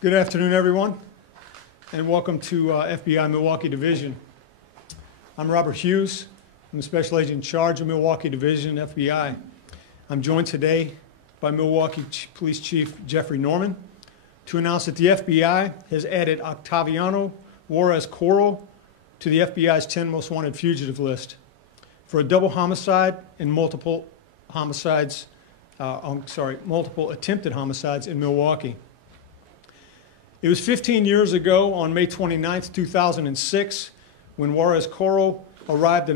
Good afternoon, everyone, and welcome to FBI Milwaukee Division. I'm Robert Hughes. I'm the Special Agent in charge of Milwaukee Division, FBI. I'm joined today by Milwaukee Police Chief Jeffrey Norman to announce that the FBI has added Octaviano Juarez Coro to the FBI's 10 most wanted fugitive list for a double homicide and multiple attempted homicides in Milwaukee. It was 15 years ago on May 29, 2006, when Juarez Coro arrived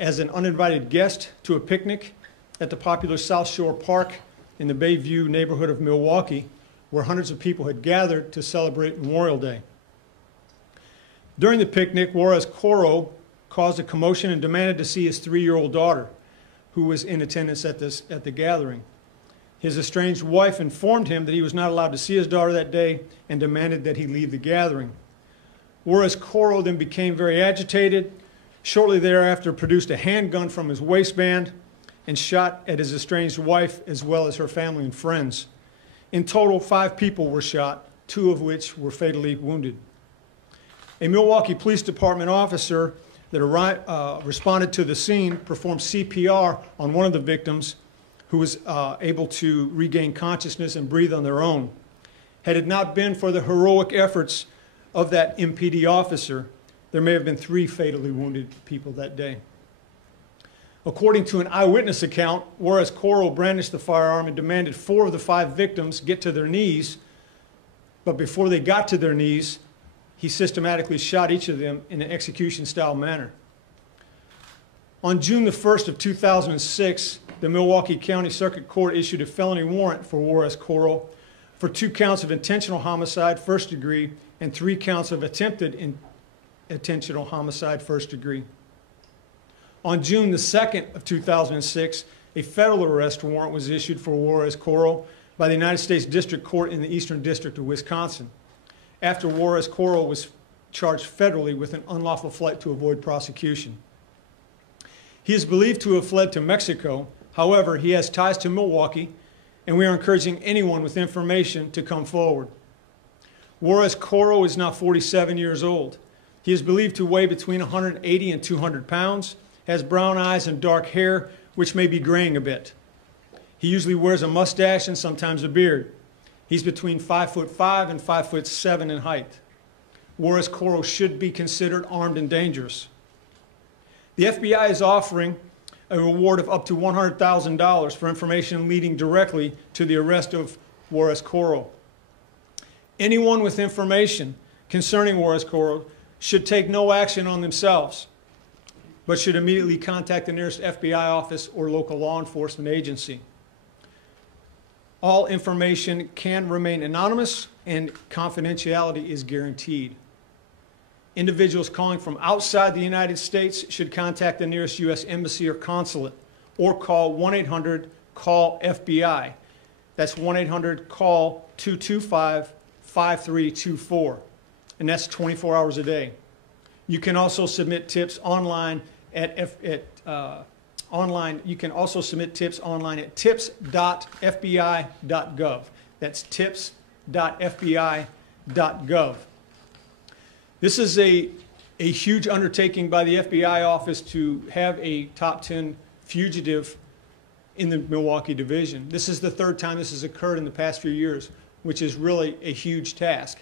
as an uninvited guest to a picnic at the popular South Shore Park in the Bayview neighborhood of Milwaukee, where hundreds of people had gathered to celebrate Memorial Day. During the picnic, Juarez Coro caused a commotion and demanded to see his 3-year-old daughter, who was in attendance at the gathering. His estranged wife informed him that he was not allowed to see his daughter that day and demanded that he leave the gathering. Juarez Coro then became very agitated. Shortly thereafter, produced a handgun from his waistband and shot at his estranged wife as well as her family and friends. In total, 5 people were shot, 2 of which were fatally wounded. A Milwaukee Police Department officer that responded to the scene performed CPR on one of the victims, who was able to regain consciousness and breathe on their own. Had it not been for the heroic efforts of that MPD officer, there may have been 3 fatally wounded people that day. According to an eyewitness account, Juarez Coro brandished the firearm and demanded 4 of the 5 victims get to their knees, but before they got to their knees, he systematically shot each of them in an execution-style manner. On June the 1st of 2006, the Milwaukee County Circuit Court issued a felony warrant for Juarez Coro for 2 counts of intentional homicide, first degree, and 3 counts of attempted intentional homicide, first degree. On June the 2nd of 2006, a federal arrest warrant was issued for Juarez Coro by the United States District Court in the Eastern District of Wisconsin, after Juarez Coro was charged federally with an unlawful flight to avoid prosecution. He is believed to have fled to Mexico. However, he has ties to Milwaukee, and we are encouraging anyone with information to come forward. Juarez Coro is now 47 years old. He is believed to weigh between 180 and 200 pounds, has brown eyes and dark hair, which may be graying a bit. He usually wears a mustache and sometimes a beard. He's between 5'5" and 5'7" in height. Juarez Coro should be considered armed and dangerous. The FBI is offering a reward of up to $100,000 for information leading directly to the arrest of Juarez Coro. Anyone with information concerning Juarez Coro should take no action on themselves, but should immediately contact the nearest FBI office or local law enforcement agency. All information can remain anonymous and confidentiality is guaranteed. Individuals calling from outside the United States should contact the nearest U.S. Embassy or consulate or call 1-800-CALL-FBI. That's 1-800-CALL-225-5324, and that's 24 hours a day. You can also submit tips online at You can also submit tips online at tips.fbi.gov. That's tips.fbi.gov. This is a huge undertaking by the FBI office to have a top 10 fugitive in the Milwaukee Division. This is the 3rd time this has occurred in the past few years, which is really a huge task.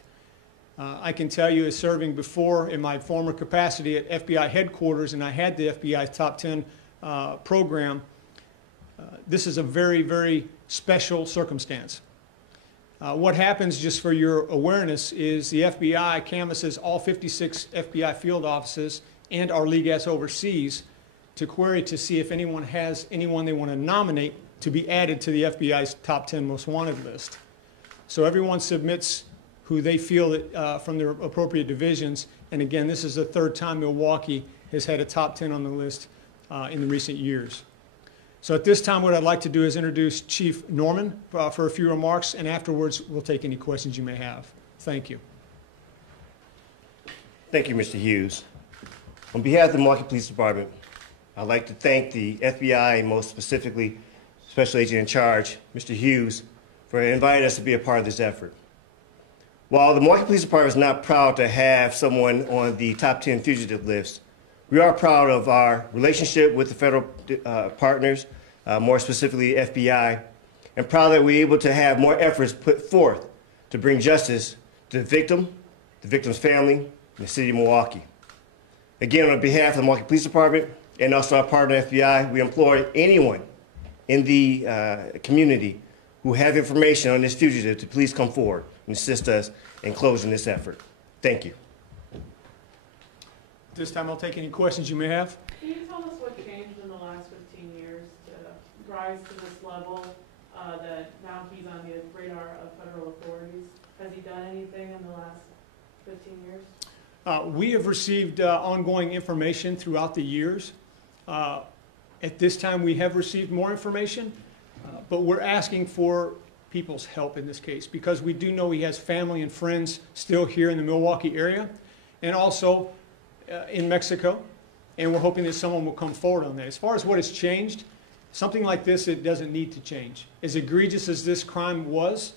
I can tell you, as serving before in my former capacity at FBI headquarters, and I had the FBI Top 10 program, this is a very, very special circumstance. What happens, just for your awareness, is the FBI canvasses all 56 FBI field offices and our LEGAS overseas to query to see if anyone has anyone they want to nominate to be added to the FBI's top 10 most wanted list. So everyone submits who they feel that, from their appropriate divisions. And again, this is the 3rd time Milwaukee has had a top 10 on the list in the recent years. So at this time, what I'd like to do is introduce Chief Norman for a few remarks, and afterwards we'll take any questions you may have. Thank you. Thank you, Mr. Hughes. On behalf of the Milwaukee Police Department, I'd like to thank the FBI, and most specifically Special Agent in Charge, Mr. Hughes, for inviting us to be a part of this effort. While the Milwaukee Police Department is not proud to have someone on the top 10 fugitive list, we are proud of our relationship with the federal partners, more specifically FBI, and proud that we're able to have more efforts put forth to bring justice to the victim's family, and the city of Milwaukee. Again, on behalf of the Milwaukee Police Department and also our partner FBI, we implore anyone in the community who have information on this fugitive to please come forward and assist us in closing this effort. Thank you. This time I'll take any questions you may have. Can you tell us what changed in the last 15 years to rise to this level, that now he's on the radar of federal authorities? Has he done anything in the last 15 years? We have received ongoing information throughout the years. At this time, we have received more information, but we're asking for people's help in this case because we do know he has family and friends still here in the Milwaukee area and also in Mexico, and we're hoping that someone will come forward on that. As far as what has changed, something like this, it doesn't need to change. As egregious as this crime was,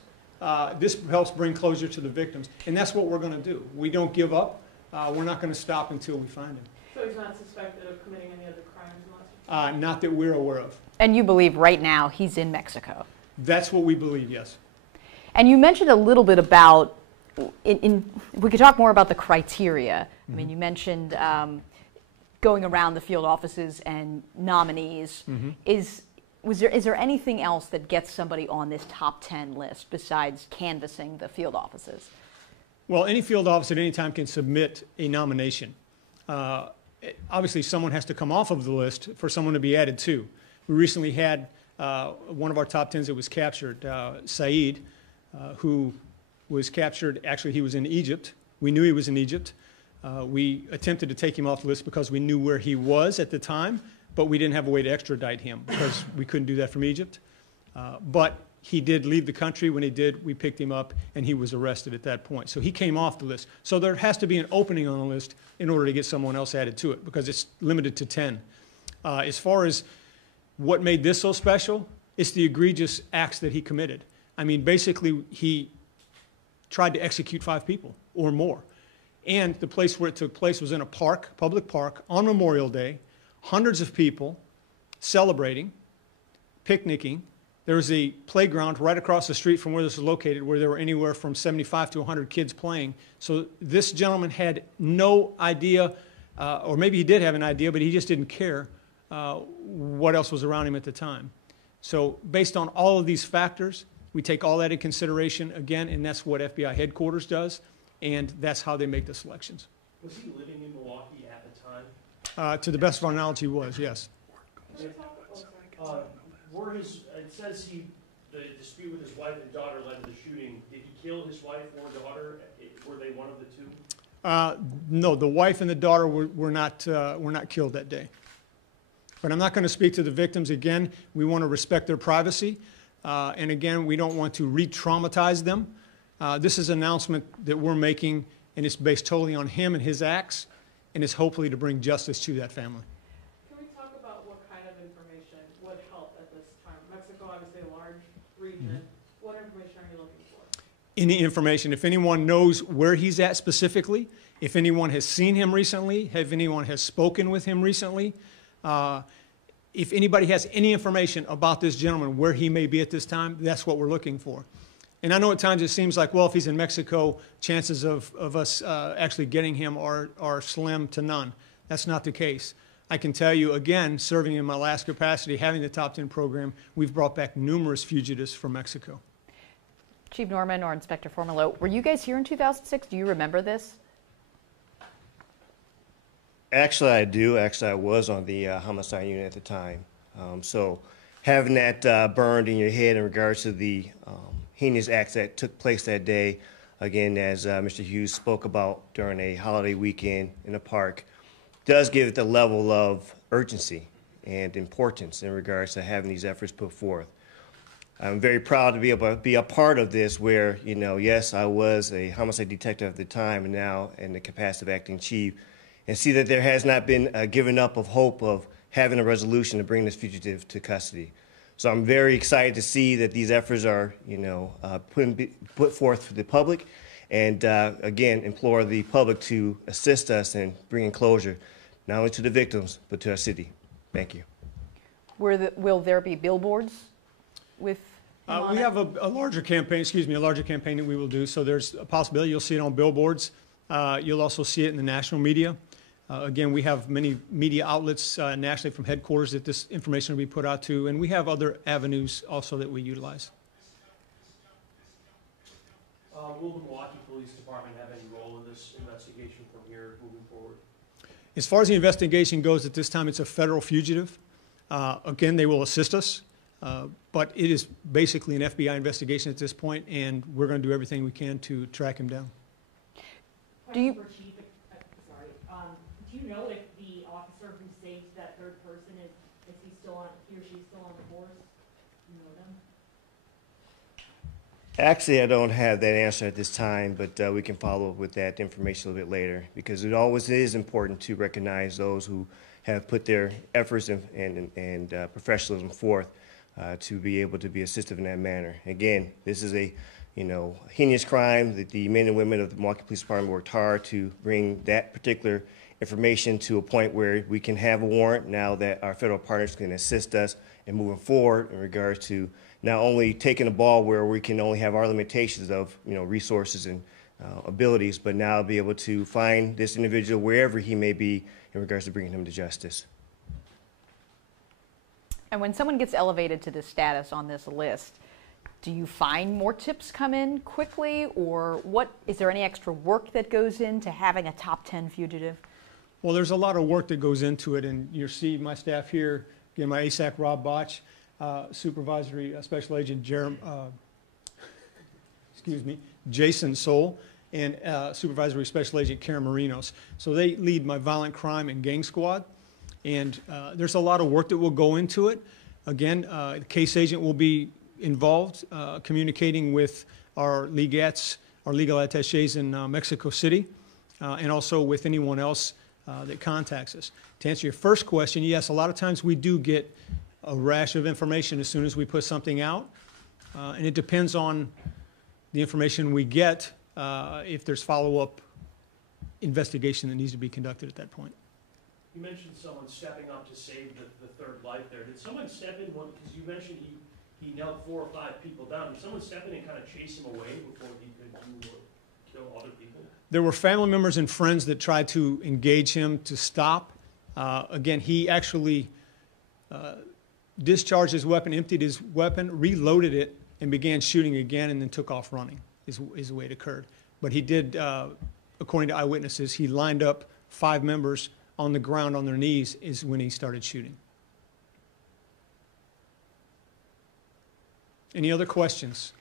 this helps bring closure to the victims, and that's what we're going to do. We don't give up. We're not going to stop until we find him. So he's not suspected of committing any other crimes in the last 15 years? Not that we're aware of. And you believe right now he's in Mexico? That's what we believe, yes. And you mentioned a little bit about, if we could talk more about the criteria. I mean, you mentioned going around the field offices and nominees. Is there anything else that gets somebody on this top 10 list besides canvassing the field offices? Well, any field office at any time can submit a nomination. Obviously, someone has to come off of the list for someone to be added to. We recently had one of our top 10s that was captured, Saeed, who was captured. Actually, he was in Egypt. We knew he was in Egypt. We attempted to take him off the list because we knew where he was at the time, but we didn't have a way to extradite him because we couldn't do that from Egypt. But he did leave the country. When he did, we picked him up, and he was arrested at that point. So he came off the list. So there has to be an opening on the list in order to get someone else added to it because it's limited to 10. As far as what made this so special, it's the egregious acts that he committed. I mean, basically, he tried to execute 5 people or more. And the place where it took place was in a park, public park, on Memorial Day, hundreds of people celebrating, picnicking. There was a playground right across the street from where this was located where there were anywhere from 75 to 100 kids playing. So this gentleman had no idea, or maybe he did have an idea, but he just didn't care what else was around him at the time. So based on all of these factors, we take all that in consideration again, and that's what FBI headquarters does, and that's how they make the selections. Was he living in Milwaukee at the time? To the best of our knowledge, he was, yes. It says the dispute with his wife and daughter led to the shooting. Did he kill his wife or daughter? Were they one of the two? No, the wife and the daughter were not killed that day. But I'm not going to speak to the victims. Again, we want to respect their privacy. And again, we don't want to re-traumatize them. This is an announcement that we're making, and it's based totally on him and his acts, and it's hopefully to bring justice to that family. Can we talk about what kind of information would help at this time? Mexico, obviously a large region. What information are you looking for? Any information. If anyone knows where he's at specifically, if anyone has seen him recently, if anyone has spoken with him recently, if anybody has any information about this gentleman, where he may be at this time, that's what we're looking for. And I know at times it seems like, well, if he's in Mexico, chances of us actually getting him are slim to none. That's not the case. I can tell you, again, serving in my last capacity, having the Top 10 program, we've brought back numerous fugitives from Mexico. Chief Norman or Inspector Formolo, were you guys here in 2006? Do you remember this? Actually, I do. Actually, I was on the homicide unit at the time. So having that burned in your head in regards to the heinous acts that took place that day, again, as Mr. Hughes spoke about during a holiday weekend in a park, does give it the level of urgency and importance in regards to having these efforts put forth. I'm very proud to be able to be a part of this where, you know, yes, I was a homicide detective at the time and now in the capacity of acting chief, and see that there has not been a giving up of hope of having a resolution to bring this fugitive to custody. So I'm very excited to see that these efforts are, you know, put forth for the public, And again, implore the public to assist us in bringing closure, not only to the victims, but to our city. Thank you. Will there be billboards with him on We it? have a larger campaign, a larger campaign that we will do. So there's a possibility you'll see it on billboards. You'll also see it in the national media. Again, we have many media outlets nationally from headquarters that this information will be put out to, and we have other avenues also that we utilize. Will the Milwaukee Police Department have any role in this investigation from here moving forward? As far as the investigation goes, at this time, it's a federal fugitive. Again, they will assist us, but it is basically an FBI investigation at this point, and we're going to do everything we can to track him down. Do you- For Chief, do you know if the officer who saved that third person is he or she still on the force? Do you know them? Actually, I don't have that answer at this time, but we can follow up with that information a little bit later, because it always is important to recognize those who have put their efforts and professionalism forth to be able to be assistive in that manner. Again, this is a heinous crime that the men and women of the Milwaukee Police Department worked hard to bring that particular information to a point where we can have a warrant now that our federal partners can assist us in moving forward in regards to not only taking the ball where we can only have our limitations of resources and abilities, but now be able to find this individual wherever he may be in regards to bringing him to justice. And when someone gets elevated to this status on this list, do you find more tips come in quickly, or is there any extra work that goes into having a top 10 fugitive? Well, there's a lot of work that goes into it, and you see my staff here, again, my ASAC Rob Botch, Supervisory Special Agent Jason Soul, and Supervisory Special Agent Karen Marinos. So they lead my violent crime and gang squad, and there's a lot of work that will go into it. Again, the case agent will be involved, communicating with our legates, our legal attaches in Mexico City, and also with anyone else that contacts us. To answer your first question, yes, a lot of times we do get a rash of information as soon as we put something out, and it depends on the information we get, if there's follow-up investigation that needs to be conducted at that point. You mentioned someone stepping up to save the third life there. Did someone step in, because you mentioned he knelt 4 or 5 people down. Did someone step in and kind of chase him away before he could kill other people? There were family members and friends that tried to engage him to stop. Again, he actually discharged his weapon, emptied his weapon, reloaded it, and began shooting again, and then took off running, is the way it occurred. But he did, according to eyewitnesses, he lined up 5 members on the ground on their knees is when he started shooting. Any other questions?